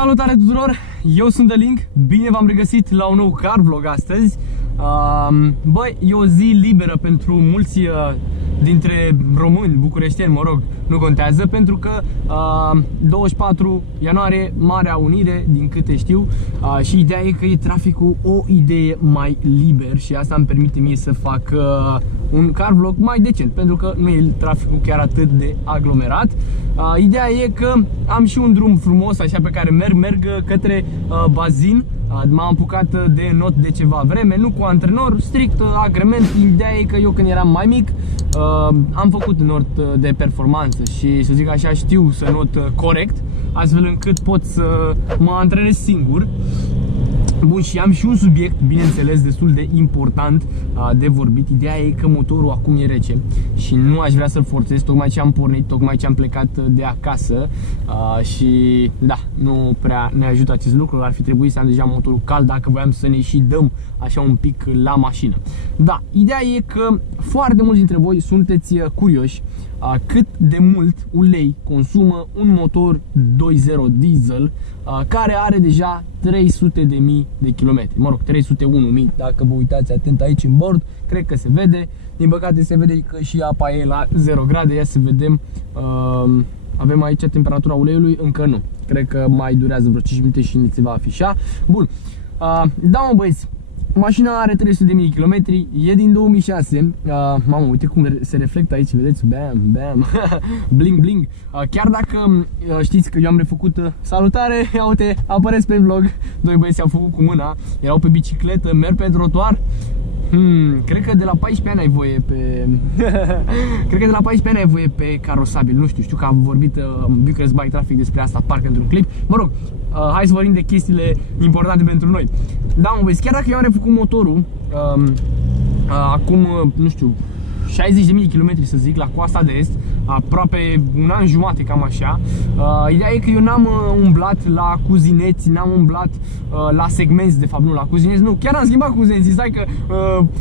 Salutare tuturor, eu sunt The Link, bine v-am regăsit la un nou car vlog astăzi. Băi, e o zi liberă pentru mulți dintre români, bucureșteni, mă rog, nu contează, pentru că 24 ianuarie, Marea Unire, din câte știu, și ideea e că e traficul o idee mai liber și asta îmi permite mie să fac un car vlog mai decent, pentru că nu e traficul chiar atât de aglomerat. Ideea e că am și un drum frumos așa pe care merg către bazin. M-am apucat de not de ceva vreme, nu cu antrenor, strict agrement. Ideea e că eu când eram mai mic am făcut not de performanță și, să zic așa, știu să not corect, astfel încât pot să mă antrenez singur. Bun, și am și un subiect, bineînțeles, destul de important de vorbit. Ideea e că motorul acum e rece și nu aș vrea să-l forțez, tocmai ce am pornit, tocmai ce am plecat de acasă și da, nu prea ne ajută acest lucru. Ar fi trebuit să am deja motorul cald dacă voiam să ne și dăm așa un pic la mașină. Da, ideea e că foarte mulți dintre voi sunteți curioși cât de mult ulei consumă un motor 2.0 diesel care are deja 300.000 de kilometri. Mă rog, 301.000, dacă vă uitați atent aici în bord, cred că se vede. Din păcate se vede că și apa e la 0 grade. Ia să vedem. Avem aici temperatura uleiului, încă nu. Cred că mai durează vreo 5 minute și ni se va afișa. Bun. Da, mă băieți, mașina are 300.000 de kilometri, e din 2006. Mamă, uite cum se reflectă aici, vedeți? Bam, bam, bling, bling. Chiar dacă știți că eu am refăcut, salutare, ia uite, apăresc pe vlog. Doi băieți au făcut cu mâna, erau pe bicicletă, merg pe trotuar. Cred că de la 14 ani ai voie pe cred că de la 14 ani ai voie pe carosabil, nu știu că am vorbit Bucharest Bike Traffic despre asta, parcă într-un clip. Mă rog, hai să vorbim de chestiile importante pentru noi. Da, mă vezi, chiar dacă eu am refăcut motorul acum, nu știu, 60.000 de kilometri, să zic, la coasta de est, aproape un an jumate, cam așa. Ideea e că eu n-am umblat la cuzineți, n-am umblat la segmenți, de fapt, nu la cuzineți, nu, chiar am schimbat cuzineții, stai că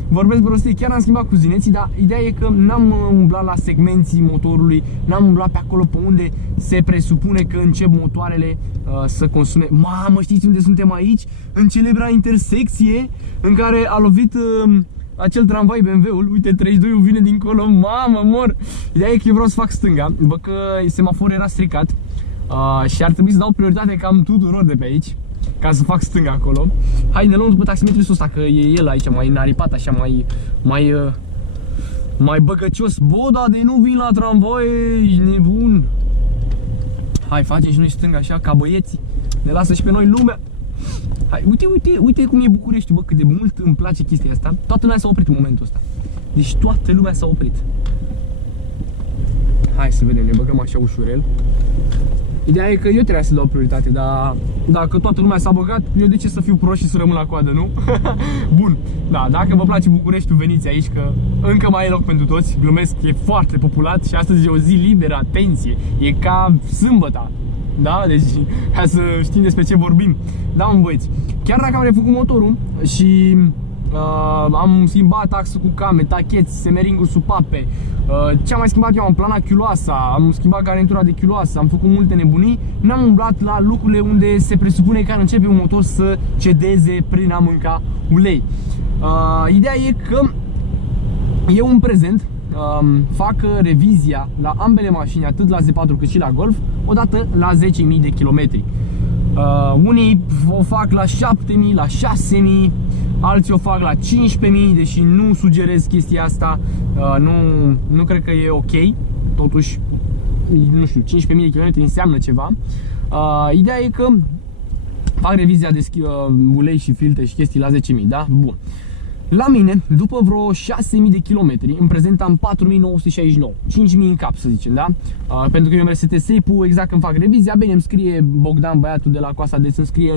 vorbesc prostii, chiar am schimbat cuzineții, dar ideea e că n-am umblat la segmenții motorului, n-am umblat pe acolo pe unde se presupune că încep motoarele să consume. Mamă, știți unde suntem aici? În celebra intersecție în care a lovit acel tramvai BMW-ul, uite, 32-ul vine dincolo, mamă, mor! Ideea e că eu vreau să fac stânga, văd că semaforul era stricat și ar trebui să dau prioritate cam tuturor de pe aici, ca să fac stânga acolo. Hai, ne luăm după taximetrisul ăsta, că e el aici mai naripat, așa, mai băgăcios. Bă, da, de nu vin la tramvai, ești nebun! Hai, facem și noi stânga așa, ca băieții, ne lasă și pe noi lumea. Hai, uite cum e București, bă, cât de mult îmi place chestia asta. Toată lumea s-a oprit în momentul ăsta. Deci toată lumea s-a oprit. Hai să vedem, ne băgăm așa ușurel. Ideea e că eu trebuia să dau prioritate, dar dacă toată lumea s-a băgat, eu de ce să fiu prost și să rămân la coadă, nu? Bun, da, dacă vă place Bucureștiul, veniți aici, că încă mai e loc pentru toți. Glumesc, e foarte populat și astăzi e o zi liberă, atenție, e ca sâmbăta. Da? Deci, ca să știm despre ce vorbim. Da, mă băieți, chiar dacă am refăcut motorul și am schimbat axul cu came, tacheți, semeringul supape, ce am mai schimbat eu? Am planat chiuloasa, am schimbat garnitura de chiuloasă, am făcut multe nebunii, n-am umblat la lucrurile unde se presupune că începe un motor să cedeze prin a mânca ulei. Ideea e că eu în prezent fac revizia la ambele mașini, atât la Z4 cât și la Golf, odată la 10.000 de kilometri. Unii o fac la 7.000, la 6.000, alții o fac la 15.000, deși nu sugerez chestia asta, nu cred că e ok. Totuși, nu știu, 15.000 de kilometri înseamnă ceva. Ideea e că fac revizia de ulei și filtre și chestii la 10.000, da? Bun. La mine, după vreo 6.000 de kilometri, în prezent am 4.969, 5.000 în cap, să zicem, da? Pentru că eu îmi resetez save-ul exact când fac revizia. Bine, îmi scrie Bogdan, băiatul de la coasta de să-mi scrie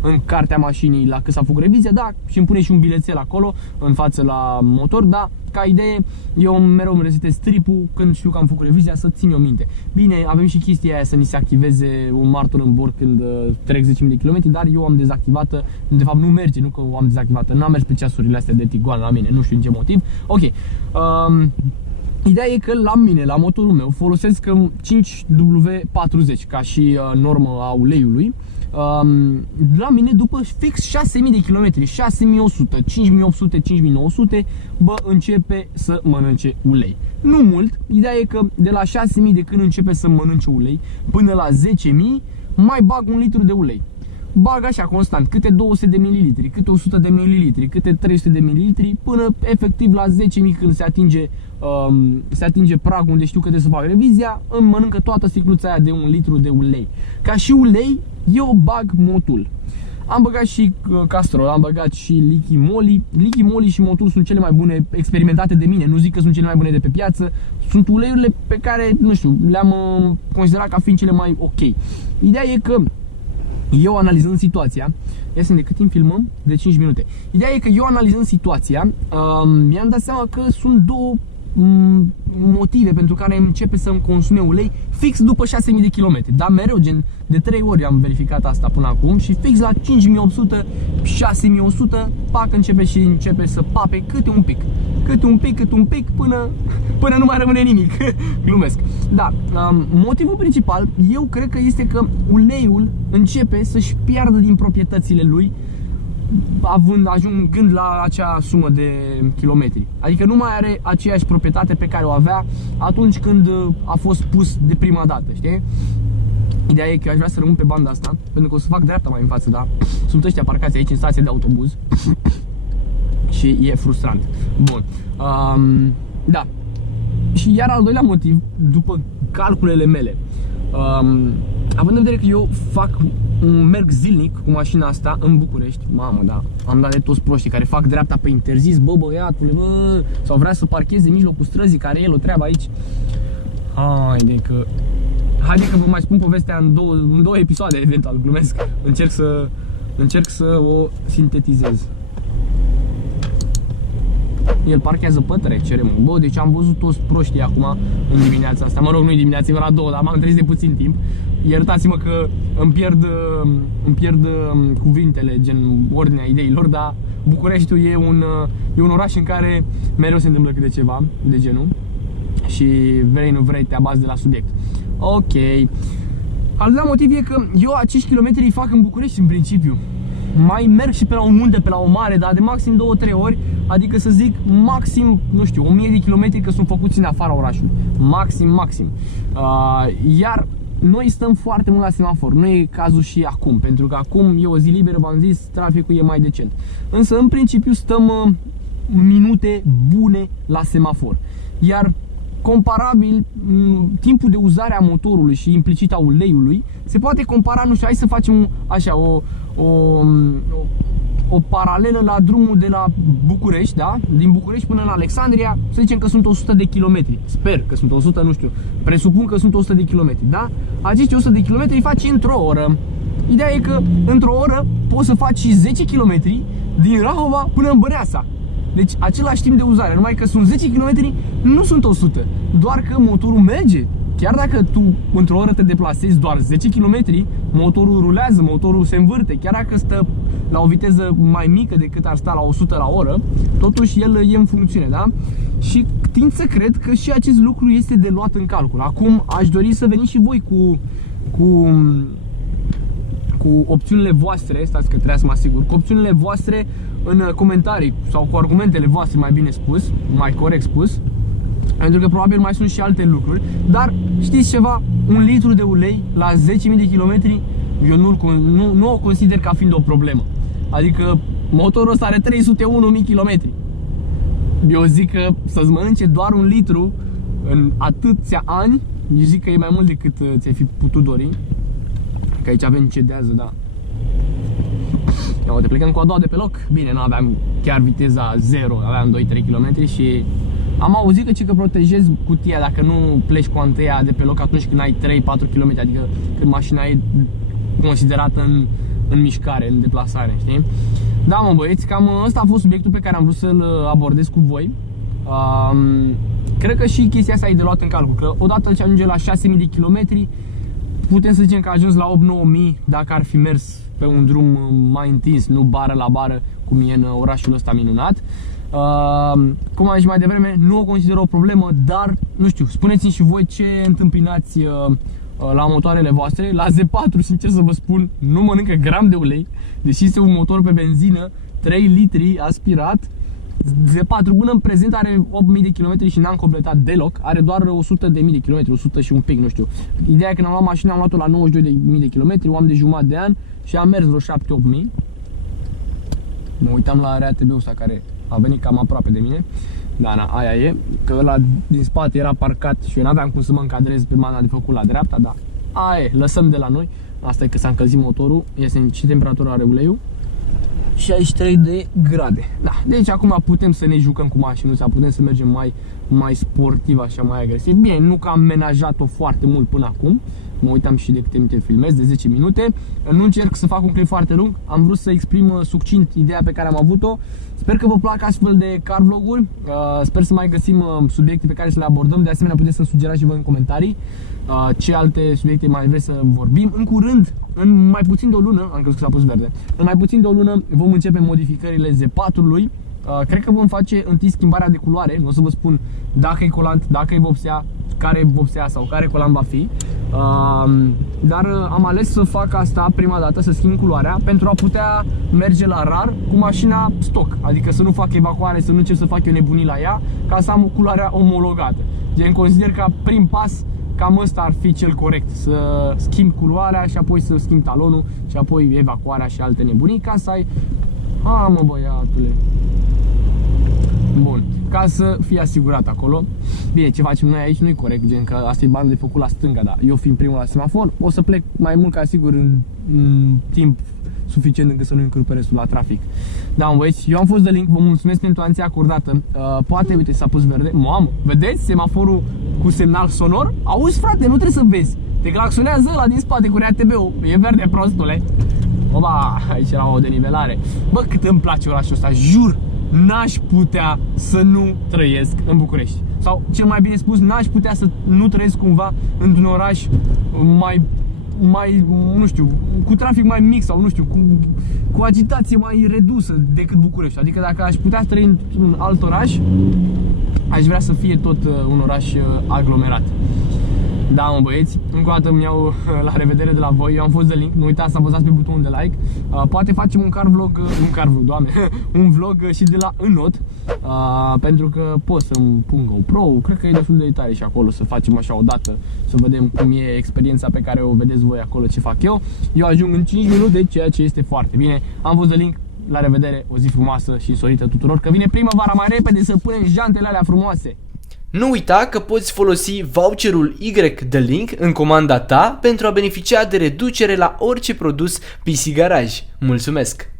în cartea mașinii la cât s-a făcut revizia, da? Și îmi pune și un bilețel acolo, în față la motor, da? Ca idee, eu mereu îmi resetez stripul când știu că am făcut revizia, să țin eu minte. Bine, avem și chestia aia să ni se activeze un martor în bord când trec 10.000 de kilometri, dar eu am dezactivată, de fapt nu merge, nu că o am dezactivată, n-am mers pe ceasurile astea de Tiguan la mine, nu știu din ce motiv. Ok, ideea e că la mine, la motorul meu, folosesc 5W40 ca și normă a uleiului. la mine după fix 6000 de kilometri, 6100, 5800, 5900, bă, începe să mănânce ulei. Nu mult, ideea e că de la 6000 de când începe să mănânce ulei până la 10.000 mai bag un litru de ulei. Bag așa constant, câte 200 de mililitri, câte 100 de mililitri, câte 300 de mililitri, până efectiv la 10.000 când se atinge pragul unde știu că trebuie să fac revizia, îmi mănâncă toată sticluța aia de 1 litru de ulei. Ca și ulei, eu bag motul. Am băgat și castrol, am băgat și Liqui Moly. Liqui Moly și motul sunt cele mai bune experimentate de mine, nu zic că sunt cele mai bune de pe piață, sunt uleiurile pe care, nu știu, le-am considerat ca fiind cele mai ok. Ideea e că eu analizând situația, ia să de cât timp filmăm? De 5 minute. Ideea e că eu analizând situația, mi-am dat seama că sunt două motive pentru care începe să-mi consume ulei fix după 6000 de kilometri. Dar mereu, gen, de 3 ori am verificat asta până acum și fix la 5800, 6100, pac, începe să pape câte un pic. Câte un pic, până nu mai rămâne nimic. Glumesc. Da, motivul principal, eu cred că este că uleiul începe să-și piardă din proprietățile lui ajungând la acea sumă de kilometri. Adică nu mai are aceeași proprietate pe care o avea atunci când a fost pus de prima dată, știi? Ideea e că eu aș vrea să rămân pe banda asta, pentru că o să fac dreapta mai în față, da? Sunt ăștia parcați aici în stație de autobuz și e frustrant. Bun. Da. Și iar al doilea motiv, după calculele mele, având în vedere că eu merg zilnic cu mașina asta în București, mamă, da, am dat de toți proștii care fac dreapta pe interzis, bă, băiatule, bă, sau vrea să parcheze în mijlocul străzii, care e el o treabă aici. Haide că vă mai spun povestea în două episoade, eventual, glumesc. Încerc să o sintetizez. El parchează pe trecere, mă. Bă, deci am văzut toți proștii acum în dimineața asta. Mă rog, nu-i dimineața, e ora 2, dar m-am trezit de puțin timp. Iertați-mă că îmi pierd cuvintele, gen ordinea ideilor, dar Bucureștiul e un oraș în care mereu se întâmplă câte ceva de genul. Și vrei, nu vrei, te abazi de la subiect. Ok. Al doilea motiv e că eu acești kilometri îi fac în București în principiu. Mai merg și pe la un munte, pe la o mare, dar de maxim 2-3 ori. Adică să zic maxim, nu știu, 1000 de kilometri că sunt făcuți în afara orașului. Maxim. Iar noi stăm foarte mult la semafor. Nu e cazul și acum, pentru că acum e o zi liberă, v-am zis, traficul e mai decent. Însă în principiu stăm minute bune la semafor. Iar comparabil, timpul de uzare a motorului și implicit a uleiului se poate compara, nu știu, hai să facem așa o paralelă la drumul de la București, da? Din București până în Alexandria, să zicem că sunt 100 de kilometri. Sper că sunt 100, nu știu. Presupun că sunt 100 de kilometri, da? Acești 100 de kilometri îi faci într-o oră. Ideea e că într-o oră poți să faci și 10 kilometri din Rahova până în Băneasa. Deci același timp de uzare, numai că sunt 10 km, nu sunt 100. Doar că motorul merge. Chiar dacă tu într-o oră te deplasezi doar 10 km, motorul rulează, motorul se învârte. Chiar dacă stă la o viteză mai mică decât ar sta la 100 la oră, totuși el e în funcțiune, da? Și tind să cred că și acest lucru este de luat în calcul. Acum aș dori să veniți și voi cu opțiunile voastre, stați că trebuie să mă asigur, cu opțiunile voastre în comentarii sau cu argumentele voastre, mai bine spus, mai corect spus, pentru că probabil mai sunt și alte lucruri. Dar știți ceva? Un litru de ulei la 10.000 de kilometri, eu nu o consider ca fiind o problemă. Adică motorul ăsta are 301.000 km. Eu zic că să-ți mănânce doar un litru în atâția ani, eu zic că e mai mult decât ți-ai fi putut dori. Că aici avem cedează, da. Uite, plecăm cu a doua de pe loc. Bine, nu aveam chiar viteza 0, aveam 2-3 km și am auzit că protejezi cutia dacă nu pleci cu a întâia de pe loc atunci când ai 3-4 km, adică când mașina e considerată în mișcare, în deplasare, știi? Da, mă băieți, cam ăsta a fost subiectul pe care am vrut să-l abordez cu voi. Cred că și chestia asta e de luat în calcul, că odată ce ajunge la 6.000 de km, putem să zicem că a ajuns la 8-9.000 dacă ar fi mers pe un drum mai întins, nu bară la bară, cum e în orașul ăsta minunat. Cum am zis mai devreme, nu o consider o problemă, dar, nu știu, spuneți-mi și voi ce întâmpinați la motoarele voastre. La Z4, sincer să vă spun, nu mănâncă gram de ulei, deși este un motor pe benzină, 3 litri aspirat. Z4 până în prezent are 8000 de km și n-am completat deloc, are doar 100.000 de km, 100 și un pic, nu știu. Ideea e că când am luat mașina, am luat-o la 92.000 de km, o am de jumătate de an și am mers vreo 7-8.000. Mă uitam la RATB-ul ăsta care a venit cam aproape de mine. Da, na, aia e, că ăla din spate era parcat și eu n-aveam cum să mă încadrez pe mana de făcut la dreapta, da. Aia e, lăsăm de la noi. Asta e că s-a încălzit motorul, este în ce temperatură are uleiul? 63 de grade. Da, deci acum putem să ne jucăm cu mașinuța, putem să mergem mai sportiv, așa, mai agresiv. Bine, nu că am menajat-o foarte mult până acum. Mă uitam și de câte minute filmez, de 10 minute. Nu încerc să fac un clip foarte lung. Am vrut să exprim succint ideea pe care am avut-o. Sper că vă plac astfel de car vloguri. Sper să mai găsim subiecte pe care să le abordăm. De asemenea, puteți să sugerați și voi în comentarii ce alte subiecte mai vreți să vorbim. În curând, în mai puțin de o lună, am crezut că s-a pus verde. În mai puțin de o lună vom începe modificările Z4-ului. Cred că vom face întâi schimbarea de culoare. Nu o să vă spun dacă e colant, dacă e vopsea, care e vopsea sau care colant va fi. Dar am ales să fac asta prima dată, să schimb culoarea, pentru a putea merge la rar cu mașina stock. Adică să nu fac evacuare, să nu încep să fac eu nebunii la ea, ca să am culoarea omologată. Gen, consider că prim pas cam ăsta ar fi cel corect. Să schimb culoarea și apoi să schimb talonul și apoi evacuarea și alte nebunii, ca să ai... mă, băiatule. Bun, ca să fie asigurat acolo. Bine, ce facem noi aici nu e corect, gen că asta e bandă de făcut la stânga, dar eu fiind primul la semafor, o să plec mai mult ca sigur în timp suficient încât să nu încurc pe restul la trafic. Da, mă, băieți, eu am fost de Link, vă mulțumesc pentru atenția acordată. Poate, uite, s-a pus verde. Mamă, vedeți semaforul cu semnal sonor? Auzi, frate, nu trebuie să vezi. Te claxonează ăla din spate cu RATB-ul. E verde, prostule. Oba, aici era o denivelare. Bă, cât îmi place orașul ăsta, jur. N-aș putea să nu trăiesc în București. Sau, cel mai bine spus, n-aș putea să nu trăiesc cumva într-un oraș mai, nu știu, cu trafic mai mic sau, nu știu, cu agitație mai redusă decât București. Adică dacă aș putea trăi într-un alt oraș, aș vrea să fie tot un oraș aglomerat. Da, mă, băieți, încă o dată îmi iau la revedere de la voi. Eu am fost de Link, nu uitați să apăsați pe butonul de like. Poate facem un car vlog, doamne, un vlog și de la Înot, pentru că pot să-mi pun GoPro, cred că e destul de tare și acolo să facem așa o dată, să vedem cum e experiența pe care o vedeți voi acolo, ce fac eu. Eu ajung în 5 minute, ceea ce este foarte bine. Am fost de Link, la revedere, o zi frumoasă și însorită tuturor, că vine primăvara mai repede să punem jantele alea frumoase. Nu uita că poți folosi voucherul Y de Link în comanda ta pentru a beneficia de reducere la orice produs PC Garage. Mulțumesc!